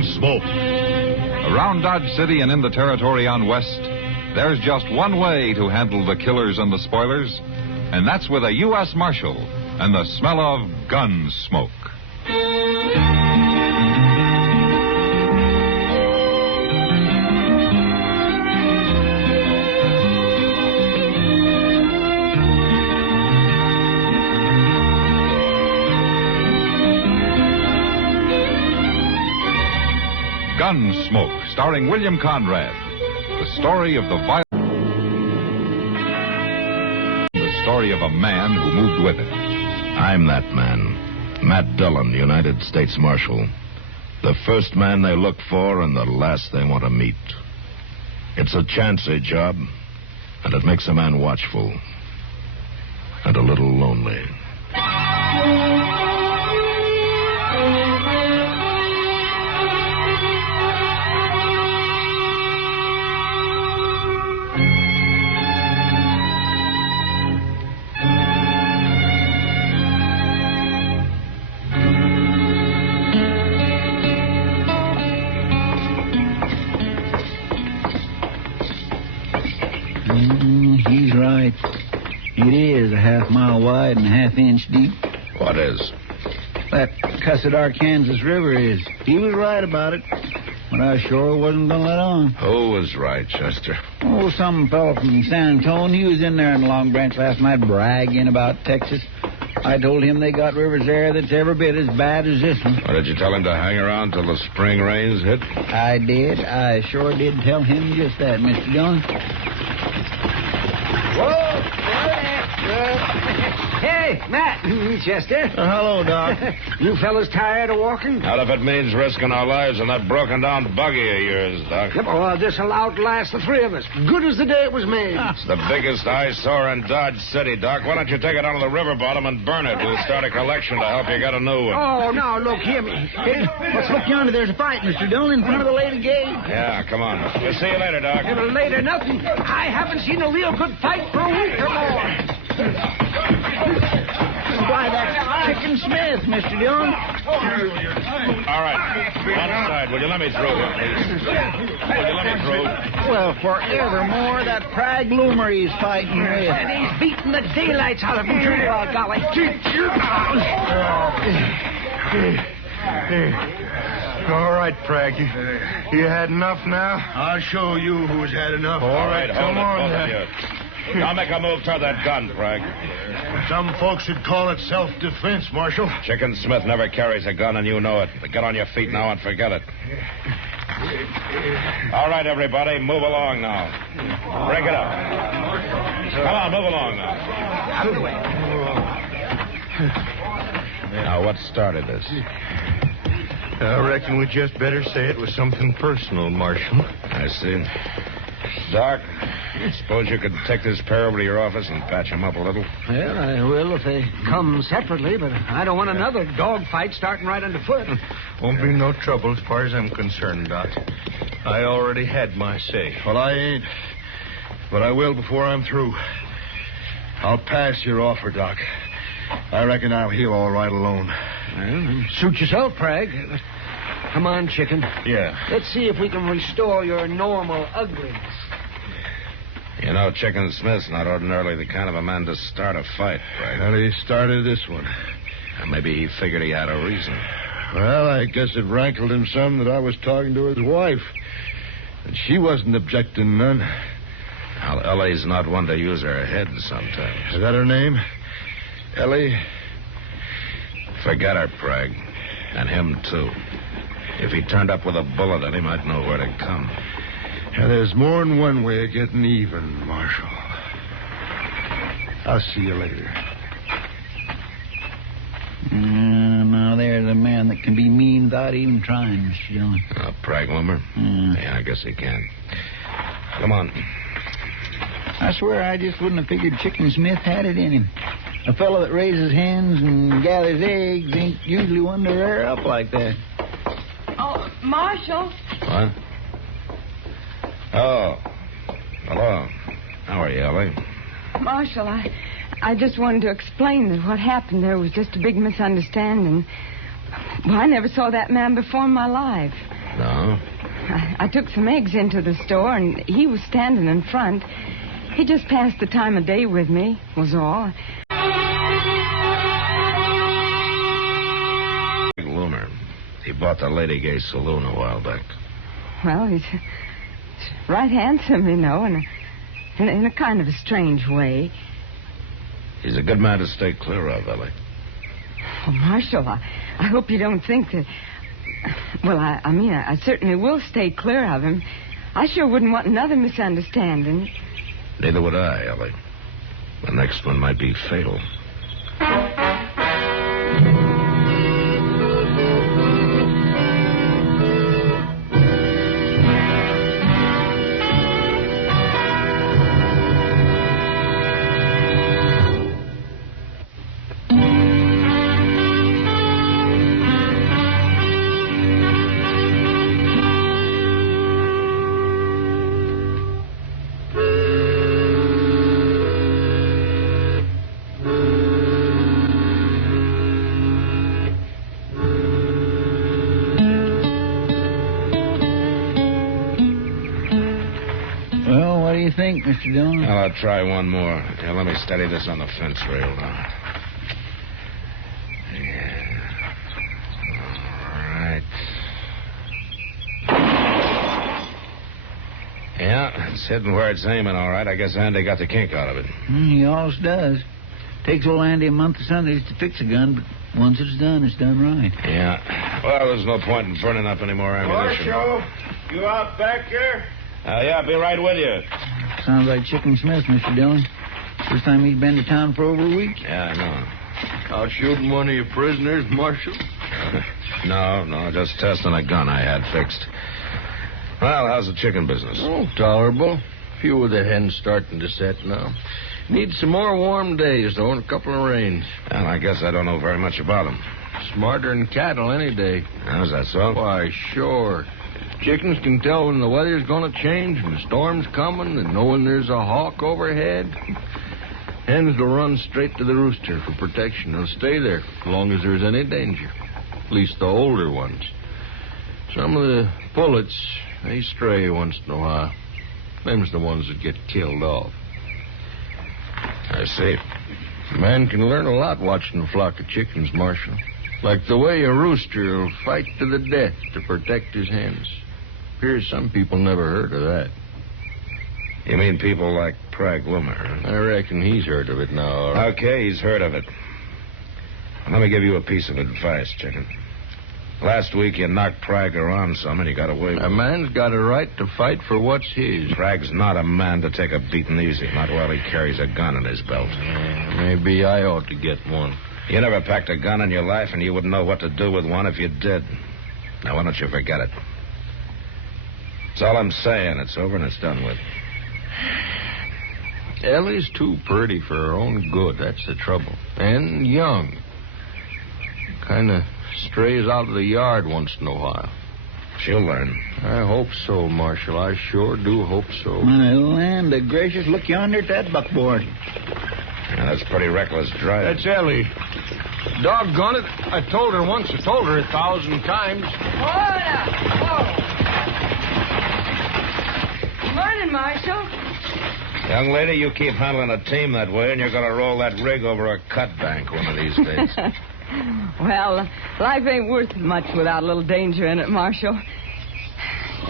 Gunsmoke. Around Dodge City and in the territory on West, there's just one way to handle the killers and the spoilers, and that's with a U.S. Marshal and the smell of Gunsmoke. Gunsmoke, starring William Conrad. The story of the story of a man who moved with it. I'm that man, Matt Dillon, United States Marshal. The first man they look for and the last they want to meet. It's a chancy job, and it makes a man watchful and a little lonely. He's right. It is a half-mile wide and a half-inch deep. What is? That cussed Arkansas River is. He was right about it, but I sure wasn't going to let on. Who was right, Chester? Oh, some fellow from San Antonio. He was in there in Long Branch last night bragging about Texas. I told him they got rivers there that's every bit as bad as this one. Or did you tell him to hang around till the spring rains hit? I did. I sure did tell him just that, Mr. Dillon. Whoa! Hey, Matt. Chester. Hello, Doc. You fellas tired of walking? Not if it means risking our lives in that broken-down buggy of yours, Doc. Yep, well, this will outlast the three of us. Good as the day it was made. It's the biggest eyesore in Dodge City, Doc. Why don't you take it down to the river bottom and burn it? We'll start a collection to help you get a new one. Oh, now, look, hear me. Hey, let's look yonder. There's a fight, Mr. Dillon, in front of the lady gate. Yeah, come on. We'll see you later, Doc. Never later, nothing. I haven't seen a real good fight for a week or more. Why, that's Chicken Smith, Mr. Dillon. All right. One side. Will you let me through here, please? Will you let me through? Well, forevermore, that Prague loomer he's fighting with. And he's beating the daylights out of him, too, by golly. All right, Prague. You had enough now? I'll show you who's had enough. All right, come on. both of you. I'll make a move toward that gun, Prague. Some folks would call it self-defense, Marshal. Chicken Smith never carries a gun, and you know it. But get on your feet now and forget it. All right, everybody, move along now. Break it up. Come on, move along now. Out of the way. Now, what started this? I reckon we just better say it was something personal, Marshal. I see. Doc, suppose you could take this pair over to your office and patch him up a little? Well, I will if they come separately, but I don't want another dogfight starting right underfoot. Won't be no trouble as far as I'm concerned, Doc. I already had my say. Well, I ain't. But I will before I'm through. I'll pass your offer, Doc. I reckon I'll heal all right alone. Well, suit yourself, Prague. Come on, Chicken. Yeah. Let's see if we can restore your normal ugliness. You know, Chicken Smith's not ordinarily the kind of a man to start a fight, Prague. Well, he started this one. Maybe he figured he had a reason. Well, I guess it rankled him some that I was talking to his wife. And she wasn't objecting none. Well, Ellie's not one to use her head sometimes. Is that her name? Ellie? Forget her, Prague. And him, too. If he turned up with a bullet in him, I'd know where to come. Yeah, there's more than one way of getting even, Marshal. I'll see you later. Now, there's a man that can be mean without even trying, Mr. Dillon. A Prague loomer? Yeah, I guess he can. Come on. I swear I just wouldn't have figured Chicken Smith had it in him. A fellow that raises hens and gathers eggs ain't usually one to rear up like that. Oh, Marshal. What? Oh. Hello. How are you, Ellie? Marshal, I just wanted to explain that what happened there was just a big misunderstanding. Well, I never saw that man before in my life. No? I took some eggs into the store, and he was standing in front. He just passed the time of day with me, was all. Loomer. He bought the Lady Gay Saloon a while back. Well, he's right handsome, you know, in a kind of a strange way. He's a good man to stay clear of, Ellie. Oh, Marshal, I hope you don't think that... Well, I mean, I certainly will stay clear of him. I sure wouldn't want another misunderstanding. Neither would I, Ellie. The next one might be fatal. What do you think, Mr. Dillon? Well, I'll try one more. Here, let me steady this on the fence rail now. Yeah. All right. Yeah, it's hitting where it's aiming, all right. I guess Andy got the kink out of it. He always does. Takes old Andy a month of Sundays to fix a gun, but once it's done right. Yeah. Well, there's no point in burning up any more ammunition. Marshal, you out back here? Yeah, I'll be right with you. Sounds like Chicken Smith, Mr. Dillon. First time he's been to town for over a week. Yeah, I know. Out shooting one of your prisoners, Marshal? No, just testing a gun I had fixed. Well, how's the chicken business? Oh, tolerable. Few of the hens starting to set now. Need some more warm days, though, and a couple of rains. Well, I guess I don't know very much about them. Smarter than cattle any day. How's that so? Why, sure. Chickens can tell when the weather's going to change and the storm's coming and know when there's a hawk overhead. Hens will run straight to the rooster for protection. They'll stay there as long as there's any danger. At least the older ones. Some of the pullets, they stray once in a while. Them's the ones that get killed off. I see. A man can learn a lot watching a flock of chickens, Marshal. Like the way a rooster will fight to the death to protect his hens. Appears some people never heard of that. You mean people like Prague Loomer, huh? I reckon he's heard of it now. All right. Okay, he's heard of it. Let me give you a piece of advice, Chicken. Last week you knocked Prague around some and you got away with it. A man's got a right to fight for what's his. Prague's not a man to take a beating easy, not while he carries a gun in his belt. Maybe I ought to get one. You never packed a gun in your life, and you wouldn't know what to do with one if you did. Now, why don't you forget it? That's all I'm saying. It's over and it's done with. Ellie's too pretty for her own good. That's the trouble. And young. Kind of strays out of the yard once in a while. She'll learn. I hope so, Marshal. I sure do hope so. My land of gracious, look yonder at that buckboard. Yeah, that's pretty reckless driving. That's Ellie. Doggone it. I told her once. I told her 1,000 times. Good morning, Marshal. Young lady, you keep handling a team that way, and you're going to roll that rig over a cut bank one of these days. Well, life ain't worth much without a little danger in it, Marshal.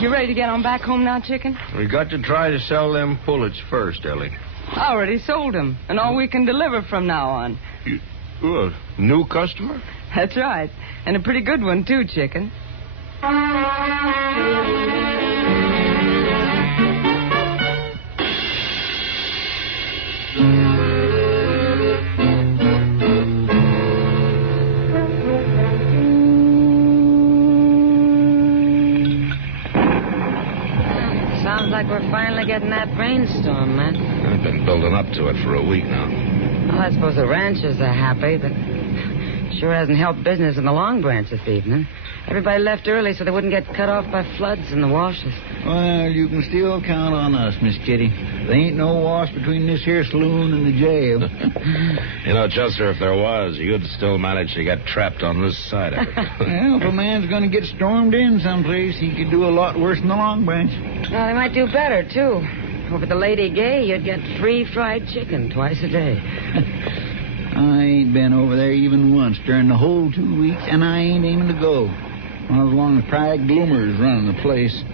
You ready to get on back home now, Chicken? We got to try to sell them pullets first, Ellie. I already sold them, and all we can deliver from now on. A new customer? That's right. And a pretty good one, too, Chicken. Sounds like we're finally getting that rainstorm, man. I've been building up to it for a week now. Well, I suppose the ranchers are happy, but sure hasn't helped business in the Long Branch this evening. Everybody left early so they wouldn't get cut off by floods in the washes. Well, you can still count on us, Miss Kitty. There ain't no wash between this here saloon and the jail. You know, Chester, if there was, you'd still manage to get trapped on this side of it. Well, if a man's going to get stormed in someplace, he could do a lot worse than the Long Branch. Well, they might do better, too. Over the Lady Gay, you'd get free fried chicken twice a day. I ain't been over there even once during the whole 2 weeks, and I ain't aiming to go. Not as long as Pride Gloomer's running the place.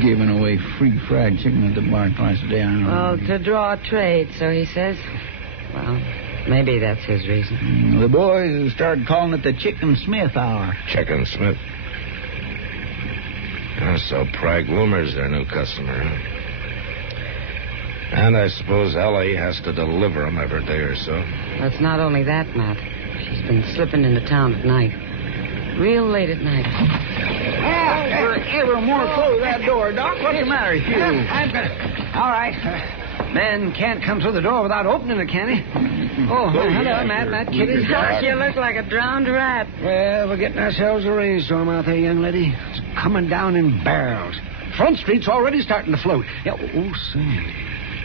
Giving away free fried chicken at the bar twice a day. I don't Well, know. to draw trade, so he says. Well, maybe that's his reason. The boys have started calling it the Chicken Smith Hour. Chicken Smith. So Pride Gloomer's their new customer, huh? And I suppose Ellie has to deliver them every day or so. It's not only that, Matt. She's been slipping into town at night. Real late at night. Ever more close that door, Doc. What's the matter with you? I've got it. All right. Man can't come through the door without opening it, can he? Oh, hello, Matt, Kitty. Doc, you look like a drowned rat. Well, we're getting ourselves a rainstorm out there, young lady. It's coming down in barrels. Front Street's already starting to float. Yeah, say.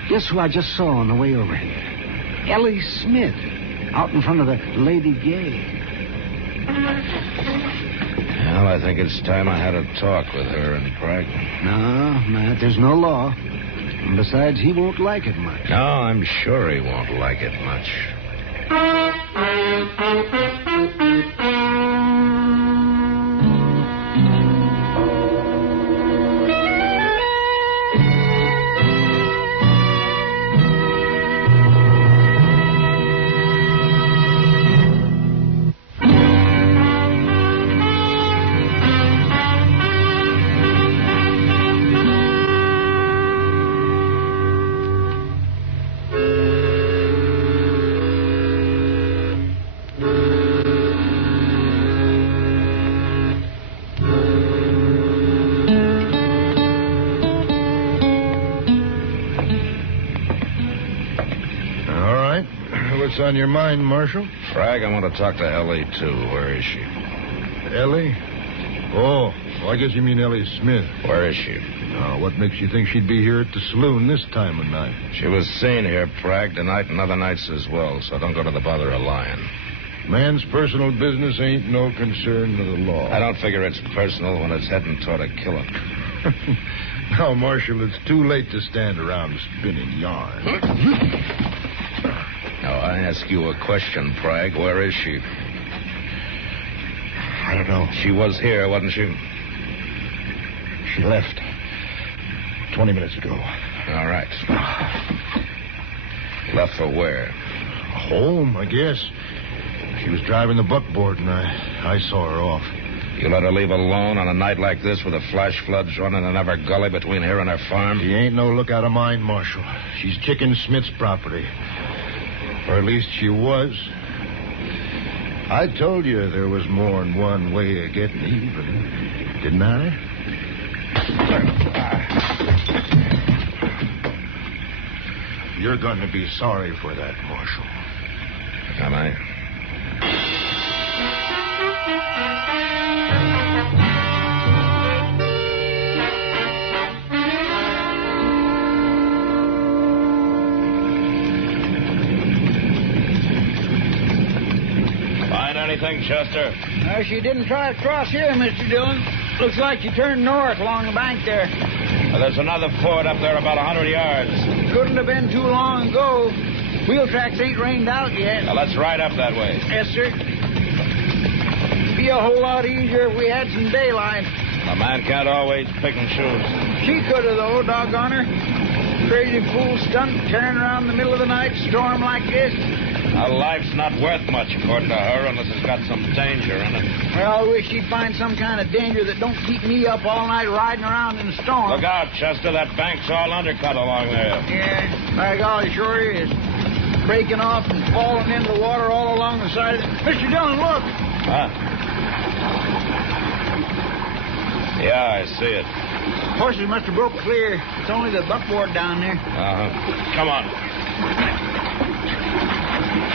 Guess who I just saw on the way over here? Ellie Smith, out in front of the Lady Gay. Well, I think it's time I had a talk with her and Pride. No, Matt, there's no law. And besides, he won't like it much. No, I'm sure he won't like it much. What's on your mind, Marshal? Frag, I want to talk to Ellie, too. Where is she? Ellie? Oh, I guess you mean Ellie Smith. Where is she? Now, what makes you think she'd be here at the saloon this time of night? She was seen here, Prag, tonight and other nights as well, so don't go to the bother of lying. Man's personal business ain't no concern of the law. I don't figure it's personal when it's heading toward a killer. Now, Marshal, it's too late to stand around spinning yarn. Now, I ask you a question, Prag. Where is she? I don't know. She was here, wasn't she? She left 20 minutes ago. All right. Left for where? Home, I guess. She was driving the buckboard, and I saw her off. You let her leave alone on a night like this with the flash floods running in every gully between here and her farm? She ain't no lookout of mine, Marshal. She's Chicken Smith's property. Or at least she was. I told you there was more than one way of getting even, didn't I? You're going to be sorry for that, Marshal. Am I? Anything, Chester? She didn't try to cross here, Mr. Dillon. Looks like she turned north along the bank there. Well, there's another ford up there about 100 yards. Couldn't have been too long ago. Wheel tracks ain't rained out yet. Now, let's ride up that way. Yes, sir. Be a whole lot easier if we had some daylight. A man can't always pick and choose. She could have, though, doggone her. Crazy fool stunt, tearing around the middle of the night, storm like this. Now, life's not worth much, according to her, unless it's got some danger in it. Well, I wish she'd find some kind of danger that don't keep me up all night riding around in the storm. Look out, Chester. That bank's all undercut along there. Yeah, by golly, sure is. Breaking off and falling into the water all along the side of it. Mr. Dillon, look. Huh? Yeah, I see it. Horses must have broke clear. It's only the buckboard down there. Uh-huh. Come on.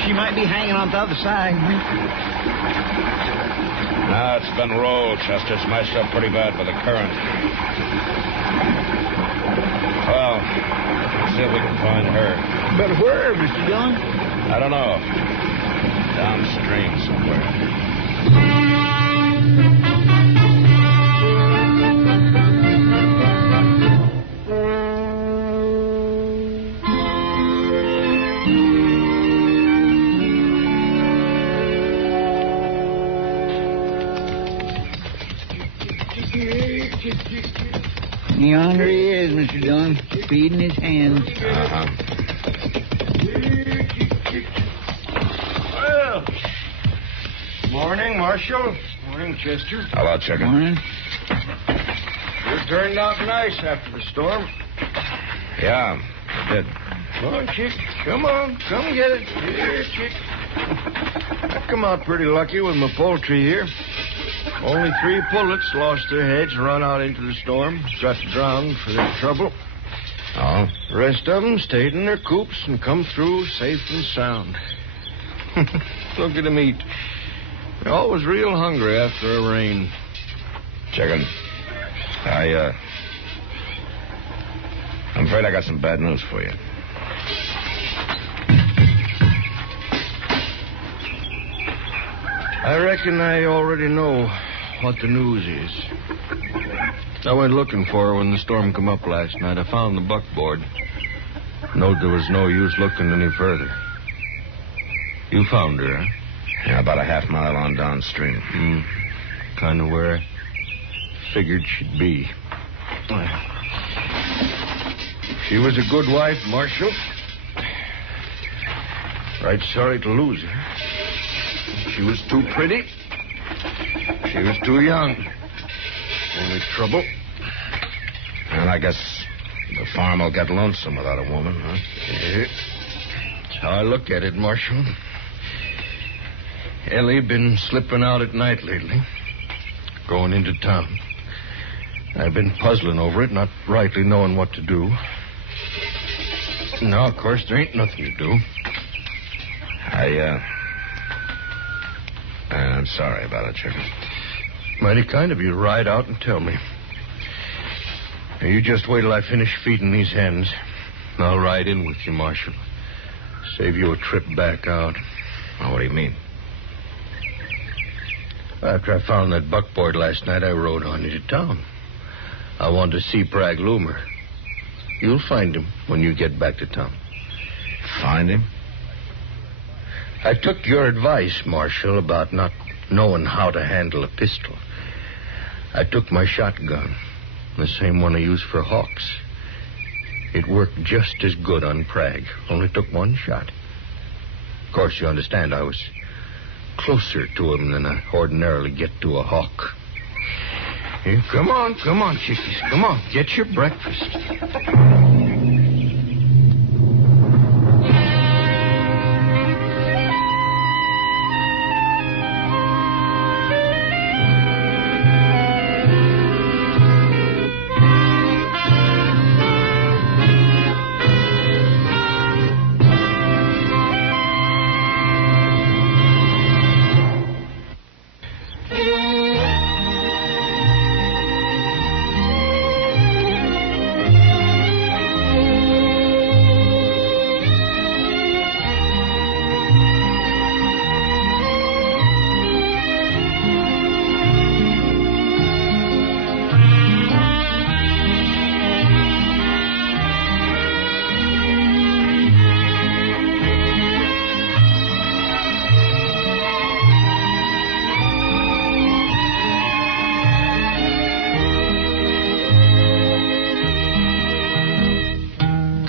She might be hanging on the other side. No, it's been rolled, Chester. It's mashed up pretty bad by the current. Well, let's see if we can find her. But where, Mr. Dillon? I don't know. Downstream somewhere. Yonder he is, Mr. Dillon, feeding his hands. Well, morning, Marshal. Morning, Chester. Hello, Chicken. Morning. You turned out nice after the storm. Yeah, I did. Come on, Chick. Come on. Come get it. Here, Chick. I come out pretty lucky with my poultry here. Only 3 pullets lost their heads and run out into the storm. Got drowned for their trouble. Oh? The rest of them stayed in their coops and come through safe and sound. Look at them eat. They're always real hungry after a rain. Chicken. I'm afraid I got some bad news for you. I reckon I already know what the news is. I went looking for her when the storm come up last night. I found the buckboard. Knowed there was no use looking any further. You found her, huh? Yeah, about a half mile on downstream. Kind of where I figured she'd be. She was a good wife, Marshal. Right sorry to lose her. She was too pretty. She was too young. Only trouble. And I guess the farm will get lonesome without a woman, huh? Yeah. That's how I look at it, Marshal. Ellie been slipping out at night lately. Going into town. I've been puzzling over it, not rightly knowing what to do. Now, of course, there ain't nothing to do. I'm sorry about it, Chicken. Mighty kind of you to ride out and tell me. Now, you just wait till I finish feeding these hens. And I'll ride in with you, Marshal. Save you a trip back out. Well, what do you mean? After I found that buckboard last night, I rode on into town. I wanted to see Prague Loomer. You'll find him when you get back to town. Find him? I took your advice, Marshal, about not knowing how to handle a pistol. I took my shotgun, the same one I used for hawks. It worked just as good on Prague, only took one shot. Of course, you understand, I was closer to him than I ordinarily get to a hawk. Here, come on, chickies. Come on, get your breakfast.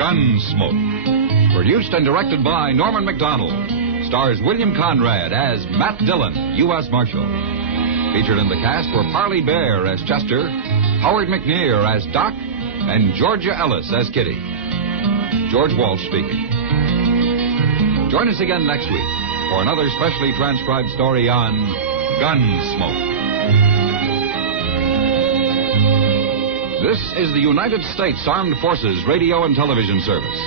Gunsmoke. Produced and directed by Norman MacDonnell. Stars William Conrad as Matt Dillon, U.S. Marshal. Featured in the cast were Parley Baer as Chester, Howard McNear as Doc, and Georgia Ellis as Kitty. George Walsh speaking. Join us again next week for another specially transcribed story on Gunsmoke. This is the United States Armed Forces Radio and Television Service.